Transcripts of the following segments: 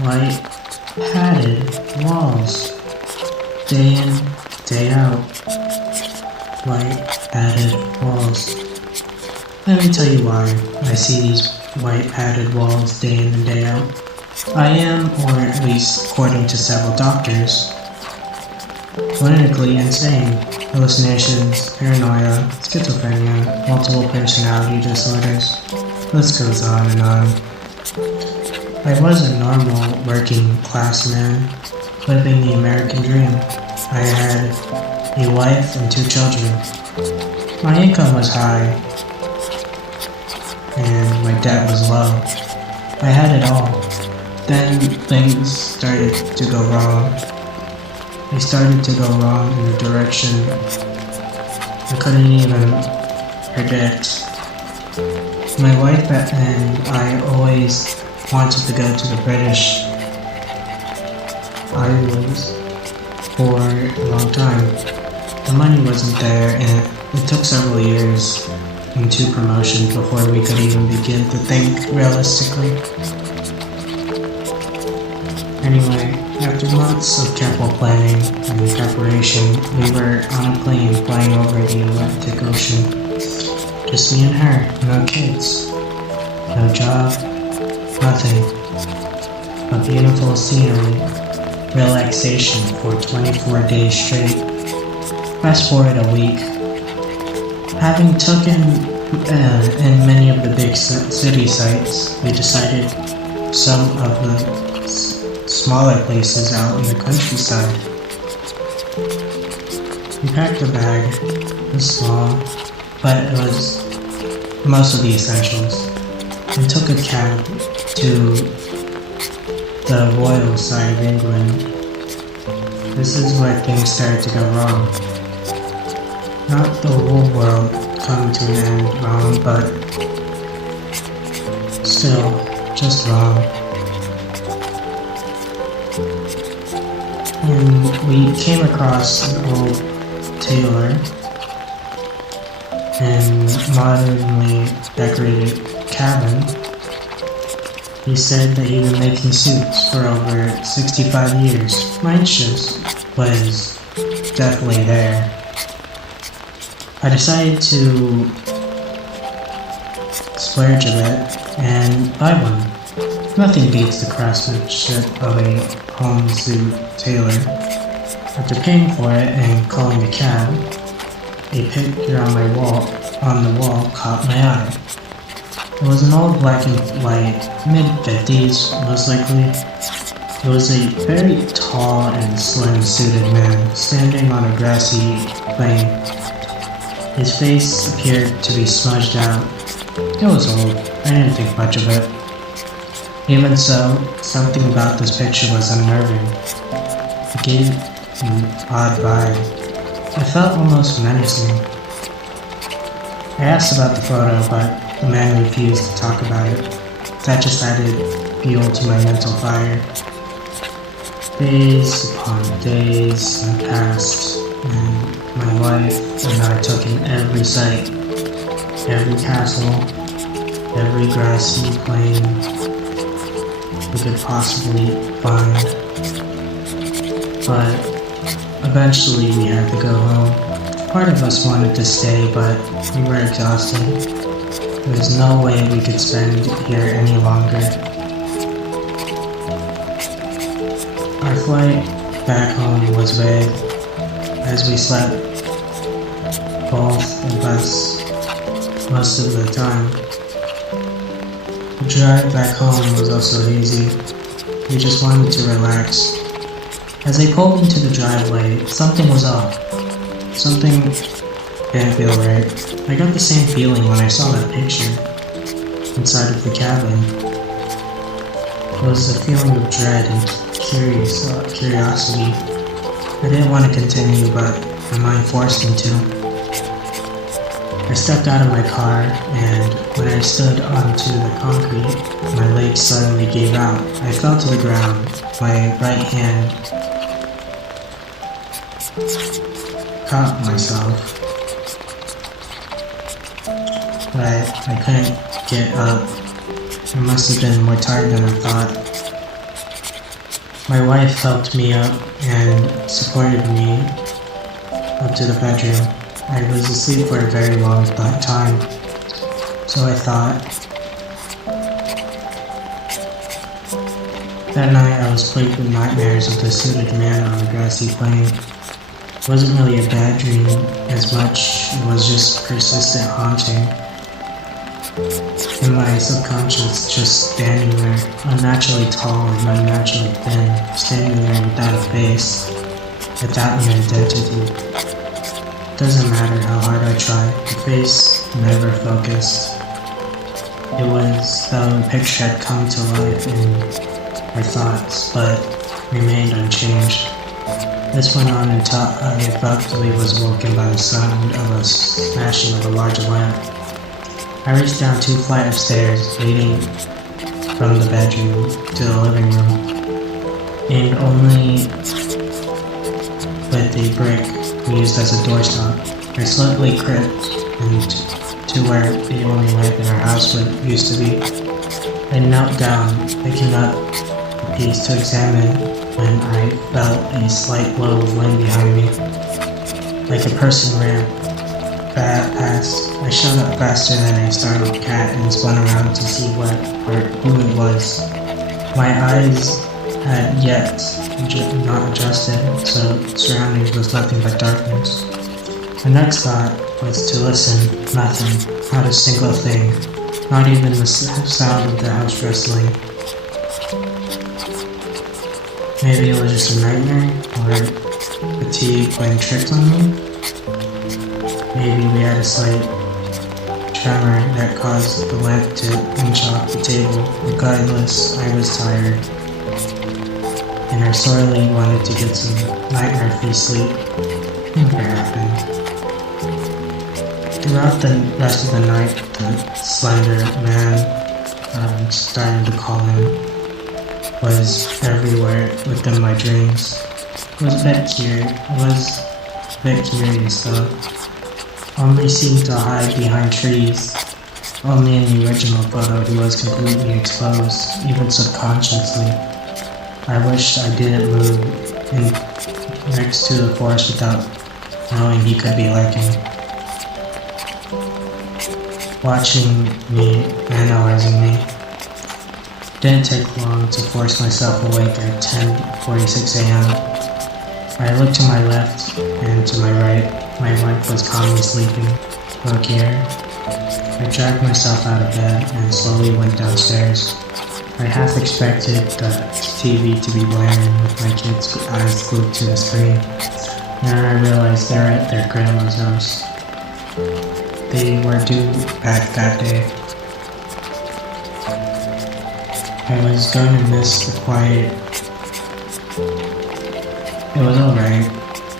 white padded walls, day in, day out, white padded walls. Let me tell you why I see these white padded walls day in and day out. I am, or at least according to several doctors, clinically insane. Hallucinations, paranoia, schizophrenia, multiple personality disorders. List goes on and on. I was a normal working class man, living the American dream. I had a wife and 2 children. My income was high, and my debt was low. I had it all. Then things started to go wrong. They started to go wrong in a direction I couldn't even predict. My wife and I always wanted to go to the British Islands for a long time. The money wasn't there, and it took several years and 2 promotions before we could even begin to think realistically. Anyway, after months of careful planning and preparation, we were on a plane flying over the Atlantic Ocean. Just me and her, no kids, no job, nothing. A beautiful scenery, relaxation for 24 days straight. Fast forward a week. Having taken in many of the big city sites, we decided some of the smaller places out in the countryside. We packed a bag. It was small, but it was most of the essentials, and took a cab to the royal side of England. This is where things started to go wrong. Not the whole world coming to an end wrong, but still just wrong. And we came across an old tailor and modernly decorated cabin. He said that he'd been making suits for over 65 years. My interest was definitely there. I decided to splurge a bit and buy one. Nothing beats the craftsmanship of a home suit tailor. After paying for it and calling a cab, a picture on the wall caught my eye. It was an old black and white, mid-50s most likely. It was a very tall and slim suited man standing on a grassy plain. His face appeared to be smudged out. It was old. I didn't think much of it. Even so, something about this picture was unnerving. It gave an odd vibe. It felt almost menacing. I asked about the photo, but the man refused to talk about it. That just added fuel to my mental fire. Days upon days passed, and my wife and I took in every site, every castle, every grassy plain we could possibly find. But eventually we had to go home. Part of us wanted to stay, but we were exhausted. There was no way we could spend here any longer. Our flight back home was vague, as we slept, both of us, most of the time. The drive back home was also hazy. We just wanted to relax. As I pulled into the driveway, something was off. Something didn't feel right. I got the same feeling when I saw that picture inside of the cabin. It was a feeling of dread and curiosity. I didn't want to continue, but my mind forced me to. I stepped out of my car, and when I stood onto the concrete, my legs suddenly gave out. I fell to the ground. My right hand caught myself, but I couldn't get up. I must have been more tired than I thought. My wife helped me up and supported me up to the bedroom. I was asleep for a very long time, so I thought. That night I was plagued with nightmares of the suited man on the grassy plain. It wasn't really a bad dream as much, it was just persistent haunting. In my subconscious, just standing there, unnaturally tall and unnaturally thin, standing there without a face, without an identity. Doesn't matter how hard I tried, the face never focused. It was though the picture had come to life in my thoughts, but remained unchanged. This went on until I abruptly was woken by the sound of a smashing of a large lamp. I reached down 2 flights of stairs, leading from the bedroom to the living room, aimed only with a brick used as a doorstop. I slowly crept to where the only lamp in our house used to be. I knelt down, picking up a piece to examine when I felt a slight blow of wind behind me, like a person ran past. I shot up faster than a startled cat and spun around to see what or who it was. My eyes had yet not adjusted, so surroundings was nothing but darkness. The next thought was to listen. Nothing. Not a single thing. Not even the sound of the house rustling. Maybe it was just a nightmare, or fatigue playing tricks on me. Maybe we had a slight tremor that caused the lamp to inch off the table. Regardless, I was tired, and I sorely wanted to get some nightmare-free sleep. Never happened. Throughout the rest of the night, the slender man, I'm starting to call him, was everywhere within my dreams. It was a bit curious though. Only seemed to hide behind trees. Only in the original photo he was completely exposed, even subconsciously. I wished I didn't move in next to the forest without knowing he could be lurking, watching me, analyzing me. Didn't take long to force myself awake at 10:46 a.m. I looked to my left and to my right. My wife was calmly sleeping. Look here. I dragged myself out of bed and slowly went downstairs. I half expected the TV to be blaring with my kids' eyes glued to the screen. Then I realized they're at their grandma's house. They were due back that day. I was going to miss the quiet. It was alright.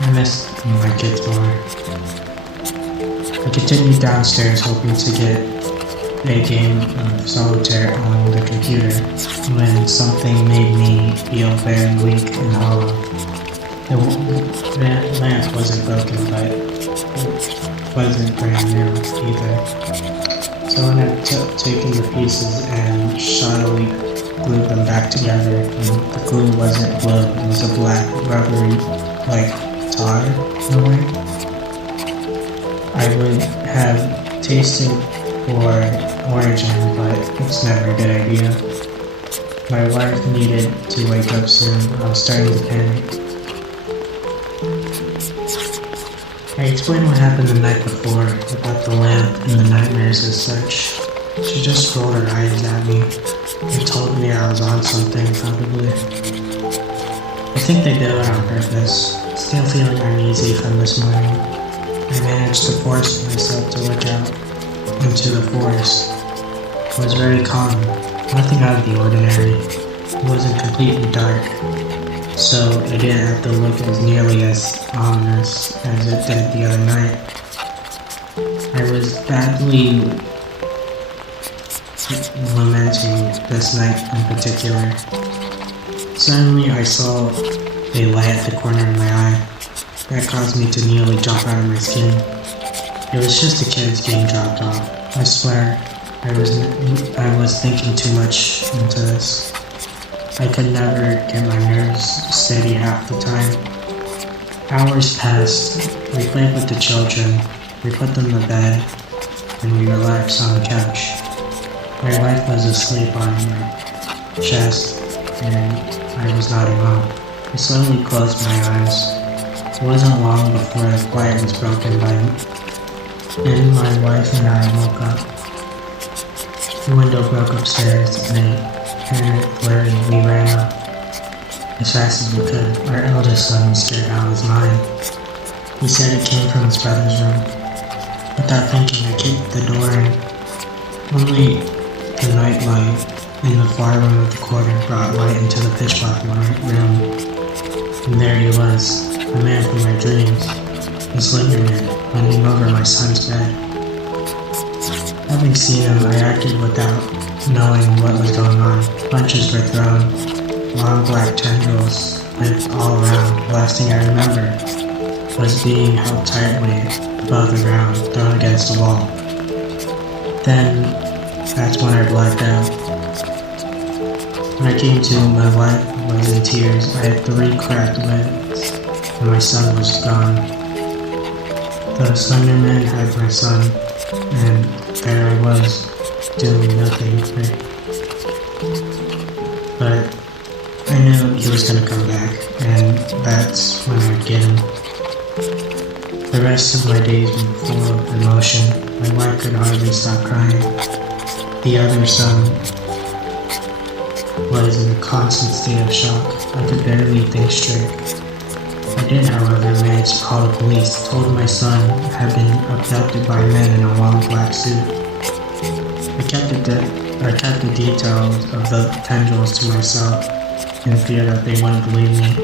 I missed my kids more. I continued downstairs hoping to get a game of solitaire on the computer when something made me feel very weak and hollow. The lamp wasn't broken, but it wasn't brand new either. Someone had taken the pieces and shoddily glued them back together, and the glue wasn't glue, it was a black rubbery, like tar in a way. I would have tasted for origin, but it's never a good idea. My wife needed to wake up soon. I was starting to panic. I explained what happened the night before, about the lamp and the nightmares as such. She just rolled her eyes at me and told me I was on something, probably. I think they did it on purpose. Still feeling uneasy from this morning, I managed to force myself to look out into the forest. It was very calm, nothing out of the ordinary. It wasn't completely dark, so it didn't have to look as nearly as ominous as it did the other night. I was badly lamenting this night in particular. Suddenly I saw a light at the corner of my eye. That caused me to nearly jump out of my skin. It was just the kids getting dropped off. I swear, I was thinking too much into this. I could never get my nerves steady half the time. Hours passed. We played with the children. We put them to bed, and we relaxed on the couch. My wife was asleep on my chest, and I was nodding off. I slowly closed my eyes. It wasn't long before the quiet was broken by me, and my wife and I woke up. The window broke upstairs, and hearing it blurry, we ran up as fast as we could. Our eldest son was scared out of his mind. He said it came from his brother's room. Without thinking, I kicked the door in. Only the night light in the far room of the corner brought light into the pitch black room. And there he was, the man from my dreams, the slender man, bending over my son's bed. Having seen him, I acted without knowing what was going on. Punches were thrown, long black tendrils went all around. The last thing I remember was being held tightly above the ground, thrown against the wall. Then, that's when I blacked out. When I came to, my wife was in tears. I had 3 cracked ribs, and my son was gone. The slender man had my son, and there I was, doing nothing. But I knew he was gonna come back, and that's when I'd get him. The rest of my days were full of emotion. My wife could hardly stop crying. The other son was in a constant state of shock. I could barely think straight. I did, however, manage to call the police. Told my son had been abducted by men in a long black suit. I kept the details of the tendrils to myself in fear that they wouldn't believe me.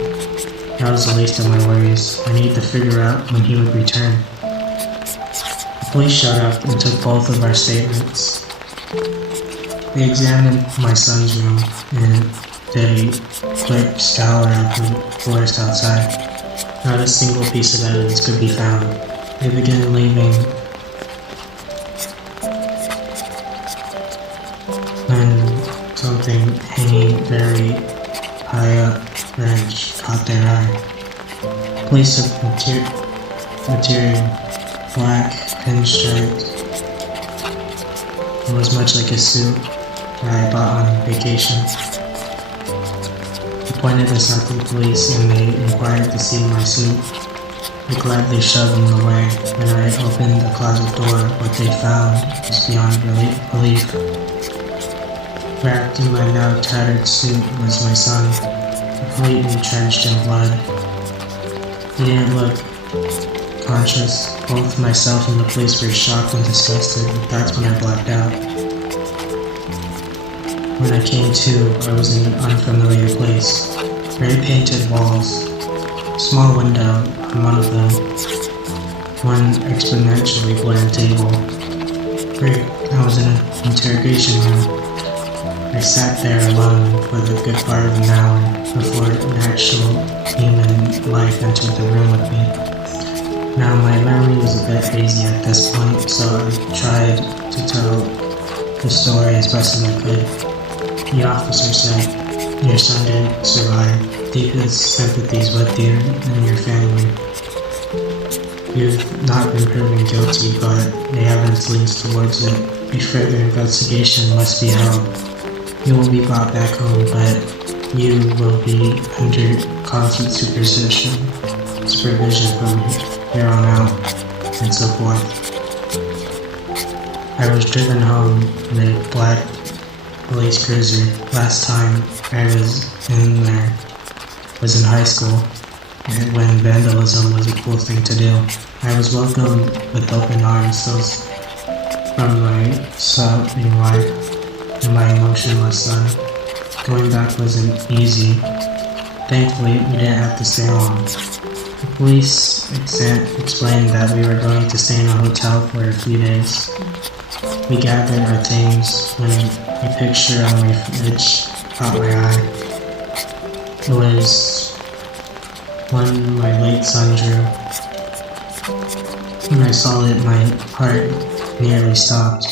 That was the least of my worries. I needed to figure out when he would return. The police showed up and took both of our statements. They examined my son's room and did a quick scour of the forest outside. Not a single piece of evidence could be found. They began leaving when something hanging very high up branch caught their eye. Piece of material, black, pinstriped. It was much like a suit that I bought on vacation. I pointed this out to the police and they inquired to see my suit. I gladly shoved them away. When I opened the closet door, what they found was beyond belief. Wrapped in my now tattered suit was my son, completely drenched in blood. He didn't look conscious. Both myself and the police were shocked and disgusted, but that's when I blacked out. When I came to, I was in an unfamiliar place. Gray painted walls, small window on one of them, one exponentially bland table. Great, I was in an interrogation room. I sat there alone for the good part of an hour before an actual human life entered the room with me. Now my memory was a bit hazy at this point, so I tried to tell the story as best as I could. The officer said, "Your son didn't survive. Deepest sympathies with you and your family. You've not been proven guilty, but the evidence leans towards it. A further investigation must be held. You will be brought back home, but you will be under constant supervision from here on out," and so forth. I was driven home in a black police cruiser. Last time I was in there was in high school, and when vandalism was a cool thing to do. I was welcomed with open arms, those from my sobbing wife and my emotionless son. Going back wasn't easy. Thankfully, we didn't have to stay long. The police explained that we were going to stay in a hotel for a few days. We gathered our things when a picture on my fridge caught my eye. It was one my late son drew. When I saw it, my heart nearly stopped.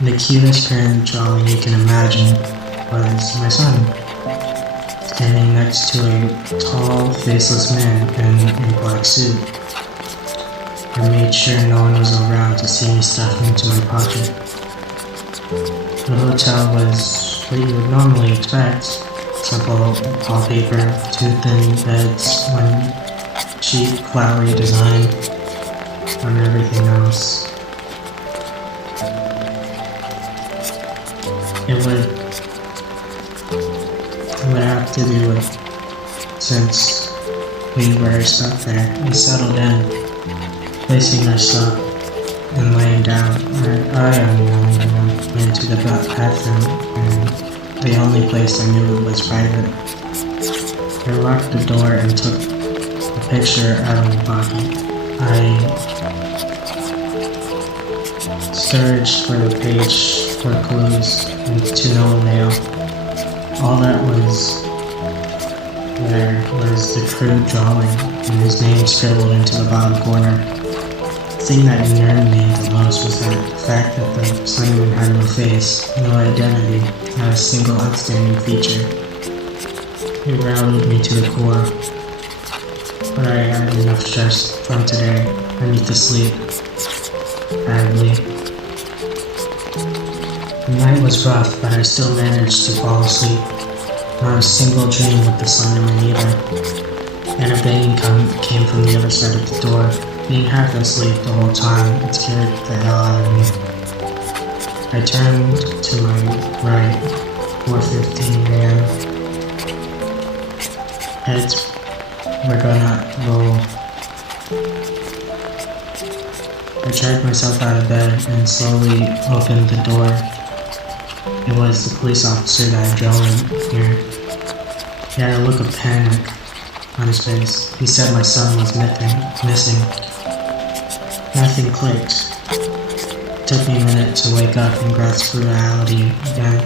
The cutest parent drawing you can imagine was my son. standing next to a tall, faceless man in a black suit. I made sure no one was around to see me stuff into my pocket. The hotel was what you would normally expect. Simple wallpaper, two thin beds, one cheap, flowery design on everything else. It would have to do with, since we were stuck there, we settled in, placing our stuff and laying down. I went to the bathroom, and the only place I knew was private. I locked the door and took a picture out of my pocket. I searched for the page for clues and to no avail. All that was there was the crude drawing and his name scribbled into the bottom corner. The thing that unnerved me the most was the fact that the Slenderman had no face, no identity, not a single outstanding feature. It rattled me to the core, but I had enough stress from today. I need to sleep badly. The night was rough, but I still managed to fall asleep. Not a single dream with the Slenderman either. And a banging came from the other side of the door. Being half asleep the whole time, it scared the hell out of me. I turned to my right, 4:15 a.m. Heads were gonna roll. I dragged myself out of bed and slowly opened the door. It was the police officer that had drove in here. He had a look of panic on his face. He said my son was missing. Nothing clicked. It took me a minute to wake up and grasp reality again.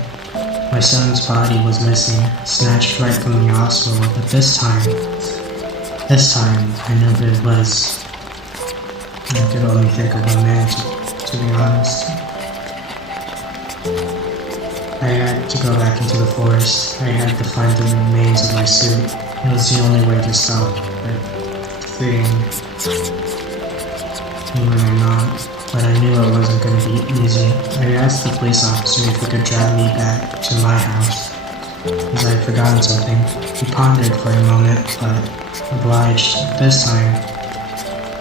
My son's body was missing, snatched right from the hospital, but this time, I knew who it was. I could only think of one man, to be honest. I had to go back into the forest. I had to find the remains of my suit. It was the only way to stop freeing human or not, but I knew it wasn't going to be easy. I asked the police officer if he could drive me back to my house, because I had forgotten something. He pondered for a moment, but obliged. This time,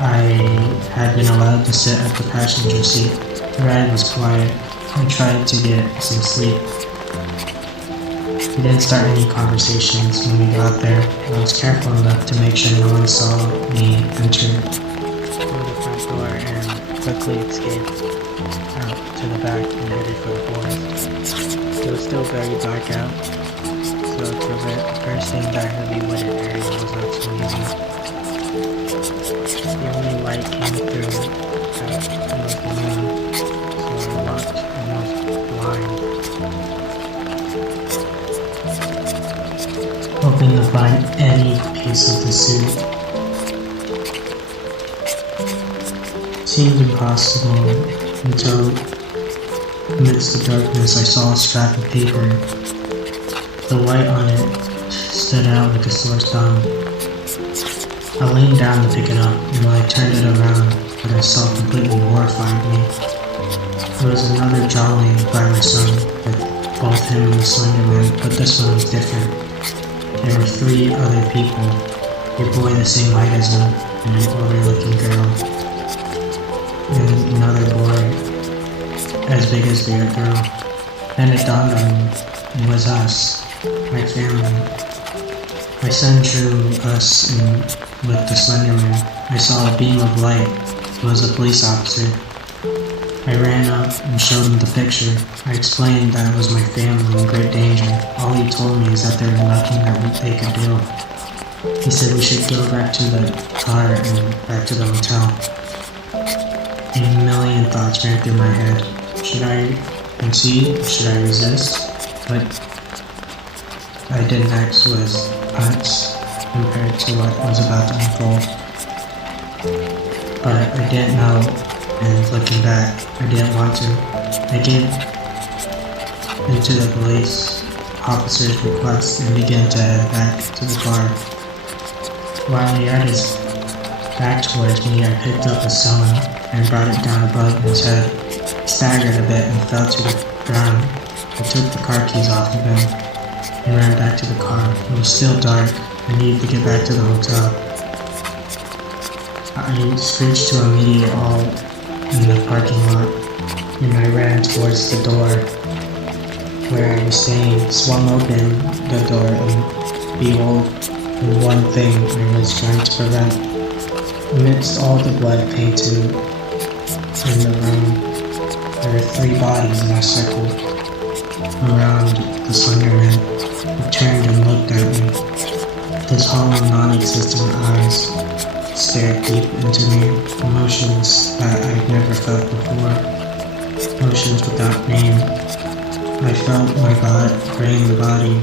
I had been allowed to sit at the passenger seat. The ride was quiet. I tried to get some sleep. We didn't start any conversations when we got there. I was careful enough to make sure no one saw me enter through the front door and quickly escaped out to the back and headed for the forest. It was still very dark out, so traversing that heavy wooded area was not so easy. The only light came through was the moon, so I walked almost blind, hoping to find any piece of the suit. It seemed impossible until, amidst the darkness, I saw a scrap of paper. The white on it stood out like a sore thumb. I leaned down to pick it up, and when I turned it around, what I saw completely horrified me. It was another drawing by my son, with both him and the Slenderman, but this one was different. There were 3 other people, a boy the same height as him, and an older-looking girl, and another boy as big as the other girl. Then it dawned on me, it was us, my family. My son drew us in with the Slenderman. I saw a beam of light. It was a police officer. I ran up and showed him the picture. I explained that it was my family in great danger. All he told me is that there was nothing that they could do. He said we should go back to the car and back to the hotel. A million thoughts ran through my head. Should I concede? Should I resist? What I did next was nuts compared to what was about to unfold. But I didn't know, and looking back, I didn't want to. I gave into the police officer's request and began to head back to the car. While he had his back towards me, I picked up a stone and brought it down above his head. He staggered a bit and fell to the ground. I took the car keys off of him and ran back to the car. It was still dark. I needed to get back to the hotel. I screeched to a meteor all in the parking lot, and I ran towards the door where I was staying, swung open the door, and behold, the one thing I was trying to prevent. Amidst all the blood painted in the room, there were 3 bodies in a circle around the Slenderman. He turned and looked at me. His hollow, non-existent eyes stared deep into me, emotions that I'd never felt before, emotions without name. I felt my God praying the body.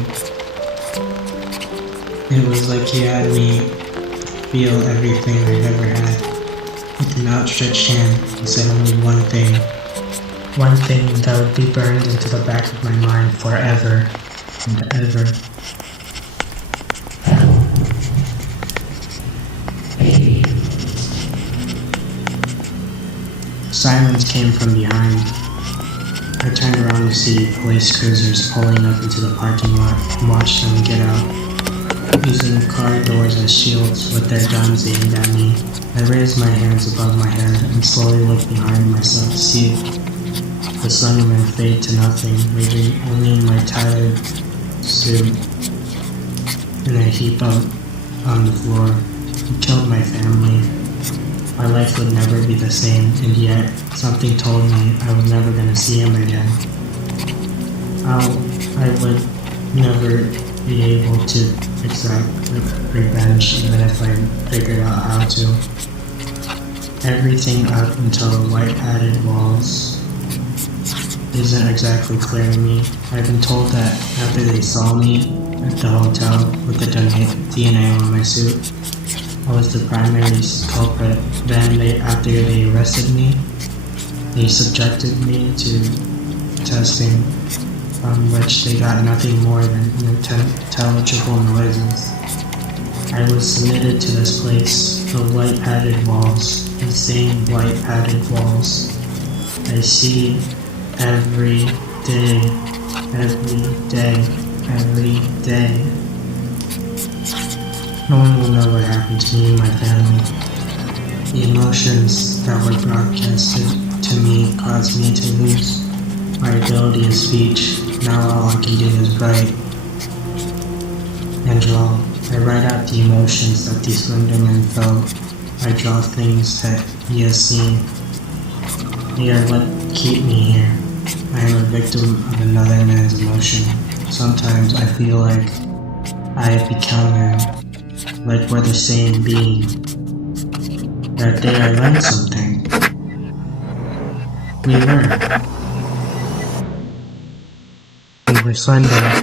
It was like he had me feel everything I'd ever had. With an outstretched hand, he said only one thing that would be burned into the back of my mind forever and ever. Silence came from behind. I turned around to see police cruisers pulling up into the parking lot and watched them get out, using car doors as shields with their guns aimed at me. I raised my hands above my head and slowly looked behind myself to see the Slenderman fade to nothing, leaving only my tattered suit in a heap up on the floor. He killed my family. My life would never be the same, and yet something told me I was never going to see him again. I would never be able to exact revenge even if I figured out how to. Everything up until the white padded walls isn't exactly clear to me. I've been told that after they saw me at the hotel with the DNA on my suit, I was the primary culprit. Then after they arrested me, they subjected me to testing from which they got nothing more than intelligible noises. I was submitted to this place, the white padded walls, the same white padded walls I see every day, every day, every day. No one will know what happened to me and my family. The emotions that were broadcasted to me caused me to lose my ability of speech. Now all I can do is write and draw. I write out the emotions that the Slenderman felt. I draw things that he has seen. They are what keep me here. I am a victim of another man's emotion. Sometimes I feel like I have become him, like we're the same being. That day I learned something. We were. We were Sunday.